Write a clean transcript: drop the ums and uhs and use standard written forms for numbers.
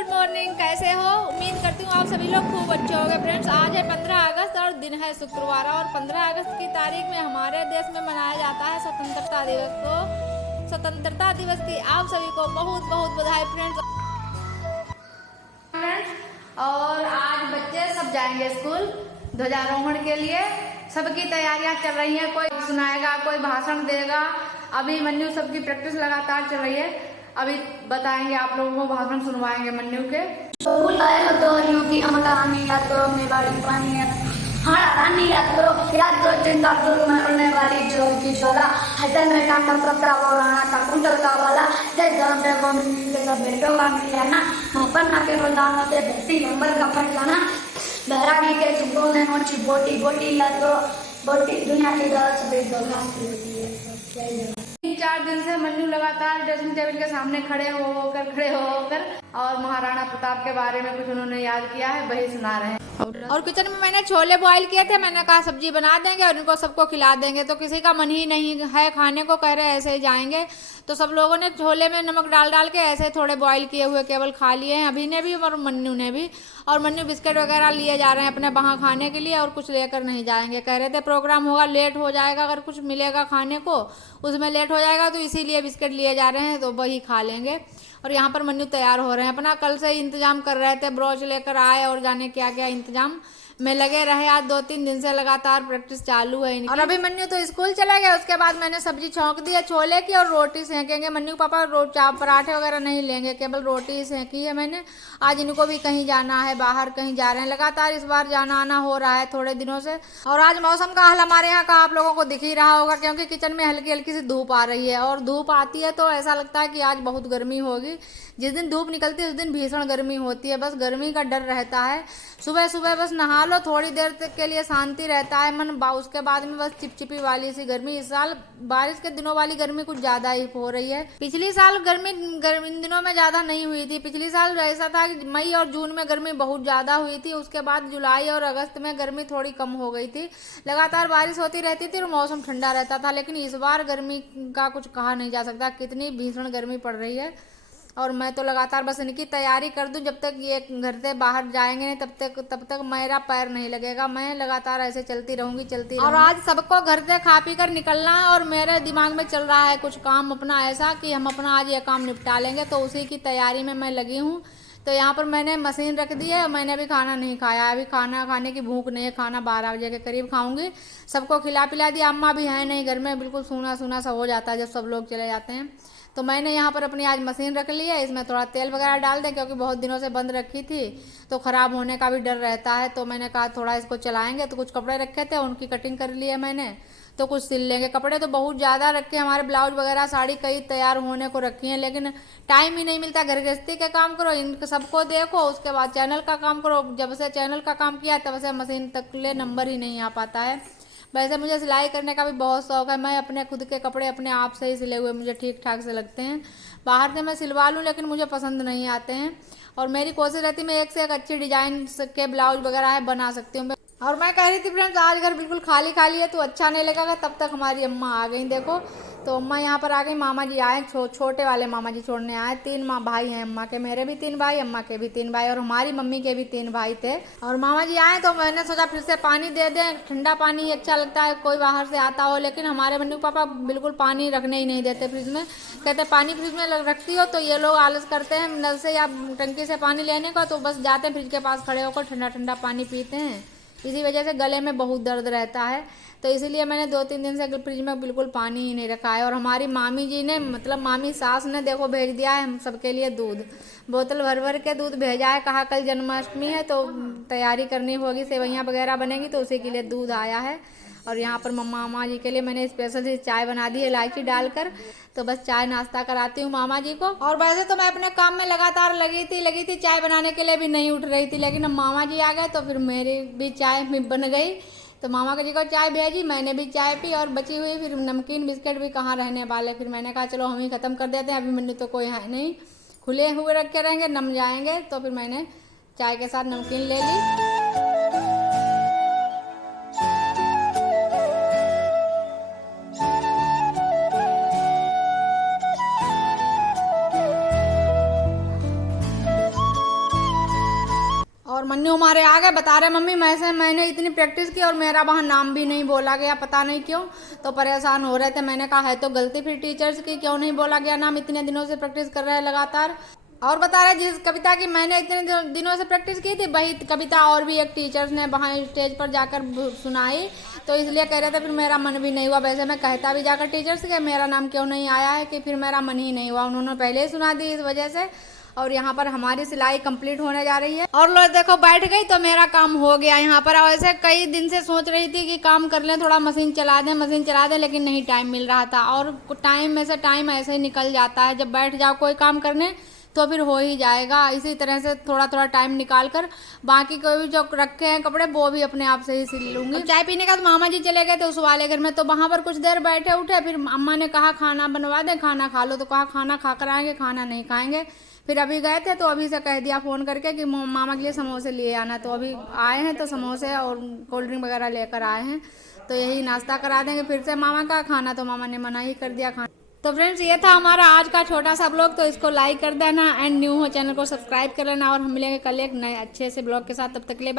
Good morning, कैसे हो? उम्मीद करती हूँ आप सभी लोग खूब अच्छे होंगे। फ्रेंड्स, आज है 15 अगस्त और दिन है शुक्रवार, और 15 अगस्त की तारीख में हमारे देश में मनाया जाता है स्वतंत्रता दिवस को। स्वतंत्रता दिवस की आप सभी को बहुत बहुत बधाई फ्रेंड्स। और आज बच्चे सब जाएंगे स्कूल ध्वजारोहण के लिए। सबकी तैयारियां चल रही हैं, कोई सुनाएगा, कोई भाषण देगा। अभी मन्नू सबकी प्रैक्टिस लगातार चल रही है। अभी बताएंगे आप लोगों को, भाषण सुनवाएंगे मन्नू के। चिंता में उड़ने वाली जो की शोला हसन में कांटा सत्रा बोलाना था कुंडल का वाला जय धर्म में वो मिलने का बेटों का मिलाना पन्ना के रोजाना से बेटी नंबर का फटकाना बहरानी के चुप्पो ने मोची बोटी बोटी लगो बोटी दुनिया की दस बेट दो घास की होती है। 3-4 दिन से मन्नू लगातार ड्रेसिंग टेबल के सामने खड़े होकर और महाराणा प्रताप के बारे में कुछ उन्होंने याद किया है, वही सुना रहे हैं। और किचन में मैंने छोले बॉईल किए थे, मैंने कहा सब्जी बना देंगे और इनको सबको खिला देंगे, तो किसी का मन ही नहीं है खाने को, कह रहे ऐसे ही जाएंगे। तो सब लोगों ने छोले में नमक डाल डाल के ऐसे थोड़े बॉईल किए हुए केवल खा लिए हैं, अभी ने भी और मन्नू ने भी। और मन्नू बिस्किट वगैरह लिए जा रहे हैं अपने वहाँ खाने के लिए, और कुछ लेकर नहीं जाएंगे। कह रहे थे प्रोग्राम होगा, लेट हो जाएगा, अगर कुछ मिलेगा खाने को उसमें लेट हो जाएगा, तो इसीलिए बिस्किट लिए जा रहे हैं, तो वही खा लेंगे। और यहाँ पर मन्नू तैयार हो रहे हैं, अपना कल से इंतजाम कर रहे थे, ब्रोच लेकर आए और जाने क्या क्या इंतजाम में लगे रहे। आज 2-3 दिन से लगातार प्रैक्टिस चालू है इनकी। और अभी मन्नू तो स्कूल चला गया, उसके बाद मैंने सब्जी छौंक दी है छोले की, और रोटी सेकेंगे। मन्नू पापा पराठे वगैरह नहीं लेंगे, केवल रोटी ही सेकी है मैंने। आज इनको भी कहीं जाना है, बाहर कहीं जा रहे हैं, लगातार इस बार जाना आना हो रहा है थोड़े दिनों से। और आज मौसम का हाल हमारे यहाँ का आप लोगों को दिख ही रहा होगा, क्योंकि किचन में हल्की हल्की सी धूप आ रही है, और धूप आती है तो ऐसा लगता है कि आज बहुत गर्मी होगी। जिस दिन धूप निकलती है उस दिन भीषण गर्मी होती है, बस गर्मी का डर रहता है। सुबह सुबह बस नहा लो, थोड़ी देर तक के लिए शांति रहता है मन, उसके बाद में बस चिपचिपी वाली सी गर्मी। इस साल बारिश के दिनों वाली गर्मी कुछ ज्यादा ही हो रही है। पिछली साल गर्मी इन दिनों में ज्यादा नहीं हुई थी। पिछली साल ऐसा था कि मई और जून में गर्मी बहुत ज्यादा हुई थी, उसके बाद जुलाई और अगस्त में गर्मी थोड़ी कम हो गई थी। लगातार बारिश होती रहती थी और मौसम ठंडा रहता था, लेकिन इस बार गर्मी का कुछ कहा नहीं जा सकता, कितनी भीषण गर्मी पड़ रही है। और मैं तो लगातार बस इनकी तैयारी कर दूं, जब तक ये घर से बाहर जाएंगे नहीं तब तक मेरा पैर नहीं लगेगा। मैं लगातार ऐसे चलती रहूंगी। और आज सबको घर से खा पी कर निकलना है, और मेरे दिमाग में चल रहा है कुछ काम अपना ऐसा कि हम अपना आज ये काम निपटा लेंगे, तो उसी की तैयारी में मैं लगी हूँ। तो यहाँ पर मैंने मशीन रख दी है, और मैंने अभी खाना नहीं खाया, अभी खाना खाने की भूख नहीं है, खाना 12 बजे के करीब खाऊंगी। सबको खिला पिला दिया, अम्मा भी है नहीं घर में, बिल्कुल सूना सूना सा हो जाता है जब सब लोग चले जाते हैं। तो मैंने यहाँ पर अपनी आज मशीन रख ली है, इसमें थोड़ा तेल वगैरह डाल दें, क्योंकि बहुत दिनों से बंद रखी थी तो ख़राब होने का भी डर रहता है। तो मैंने कहा थोड़ा इसको चलाएंगे। तो कुछ कपड़े रखे थे, उनकी कटिंग कर ली है मैंने, तो कुछ सिल लेंगे। कपड़े तो बहुत ज़्यादा रखे, हमारे ब्लाउज वगैरह साड़ी कई तैयार होने को रखी हैं, लेकिन टाइम ही नहीं मिलता। घर गृहस्थी का काम करो, इन सबको देखो, उसके बाद चैनल का काम करो। जब से चैनल का काम किया तब से मशीन तक ले नंबर ही नहीं आ पाता है। वैसे मुझे सिलाई करने का भी बहुत शौक है, मैं अपने खुद के कपड़े अपने आप से ही सिले हुए मुझे ठीक ठाक से लगते हैं। बाहर से मैं सिलवा लूँ, लेकिन मुझे पसंद नहीं आते हैं, और मेरी कोशिश रहती है मैं एक से एक अच्छी डिजाइन के ब्लाउज वगैरह है बना सकती हूँ। और मैं कह रही थी फ्रेंड्स, आज घर बिल्कुल खाली खाली है तो अच्छा नहीं लगेगा। तब तक हमारी अम्मा आ गई, देखो तो अम्मा यहाँ पर आ गई। मामा जी आए, छोटे वाले मामा जी छोड़ने आए। 3 भाई हैं अम्मा के, मेरे भी 3 भाई, अम्मा के भी 3 भाई, और हमारी मम्मी के भी 3 भाई थे। और मामा जी आए तो मैंने सोचा फिर से पानी दे दें, ठंडा पानी ही अच्छा लगता है कोई बाहर से आता हो, लेकिन हमारे मन्नू पापा बिल्कुल पानी रखने ही नहीं देते फ्रिज में। कहते पानी फ्रिज में रखती हो तो ये लोग आलस करते हैं नल से या टंकी से पानी लेने का, तो बस जाते हैं फ्रिज के पास खड़े होकर ठंडा ठंडा पानी पीते हैं। इसी वजह से गले में बहुत दर्द रहता है, तो इसीलिए मैंने 2-3 दिन से फ्रिज में बिल्कुल पानी ही नहीं रखा है। और हमारी मामी जी ने, मतलब मामी सास ने देखो भेज दिया है हम सबके लिए दूध, बोतल भर भर के दूध भेजा है। कहा कल जन्माष्टमी है तो तैयारी करनी होगी, सेवइयाँ वगैरह बनेगी, तो उसी के लिए दूध आया है। और यहाँ पर मामा जी के लिए मैंने स्पेशल से चाय बना दी है इलायची डालकर, तो बस चाय नाश्ता कराती हूँ मामा जी को। और वैसे तो मैं अपने काम में लगातार लगी थी, चाय बनाने के लिए भी नहीं उठ रही थी, लेकिन अब मामा जी आ गए तो फिर मेरी भी चाय बन गई। तो मामा जी को चाय भेजी, मैंने भी चाय पी, और बची हुई फिर नमकीन बिस्किट भी कहाँ रहने वाले, फिर मैंने कहा चलो हम ही ख़त्म कर देते हैं, अभी मैंने तो कोई है नहीं, खुले हुए रखे रहेंगे नम जाएंगे। तो फिर मैंने चाय के साथ नमकीन ले ली। और मन्नू हमारे आगे बता रहे मम्मी मैंने इतनी प्रैक्टिस की और मेरा वहाँ नाम भी नहीं बोला गया, पता नहीं क्यों। तो परेशान हो रहे थे। मैंने कहा है तो गलती फिर टीचर्स की, क्यों नहीं बोला गया नाम, इतने दिनों से प्रैक्टिस कर रहे हैं लगातार। और बता रहे जिस कविता की मैंने इतने दिनों से प्रैक्टिस की थी वही कविता और भी एक टीचर्स ने वहाँ स्टेज पर जाकर सुनाई, तो इसलिए कह रहे थे फिर मेरा मन भी नहीं हुआ। वैसे मैं कहता भी जाकर टीचर्स के मेरा नाम क्यों नहीं आया है कि फिर मेरा मन ही नहीं हुआ, उन्होंने पहले ही सुना दी इस वजह से। और यहाँ पर हमारी सिलाई कंप्लीट होने जा रही है और लो देखो बैठ गई तो मेरा काम हो गया यहाँ पर। वैसे कई दिन से सोच रही थी कि काम कर लें, थोड़ा मशीन चला दें, लेकिन नहीं टाइम मिल रहा था। और टाइम में से टाइम ऐसे ही निकल जाता है, जब बैठ जाओ कोई काम करने तो फिर हो ही जाएगा। इसी तरह से थोड़ा थोड़ा टाइम निकाल कर बाकी कोई भी जो रखे हैं कपड़े वो भी अपने आप से ही सिल लूंगी। चाय पीने का तो मामा जी चले गए थे उस वाले घर में, तो वहां पर कुछ देर बैठे उठे, फिर अम्मा ने कहा खाना बनवा दे, खाना खा लो, तो कहा खाना खा कर आएंगे, खाना नहीं खाएंगे। फिर अभी गए थे तो अभी से कह दिया फ़ोन करके कि मामा के लिए समोसे लिए आना, तो अभी आए हैं तो समोसे और कोल्ड ड्रिंक वगैरह लेकर आए हैं, तो यही नाश्ता करा देंगे फिर से मामा का खाना, तो मामा ने मना ही कर दिया खाना। तो फ्रेंड्स ये था हमारा आज का छोटा सा ब्लॉग, तो इसको लाइक कर देना एंड न्यू हो चैनल को सब्सक्राइब कर लेना और हम मिलेंगे कल एक नए अच्छे से ब्लॉग के साथ। तब तक के लिए बाय।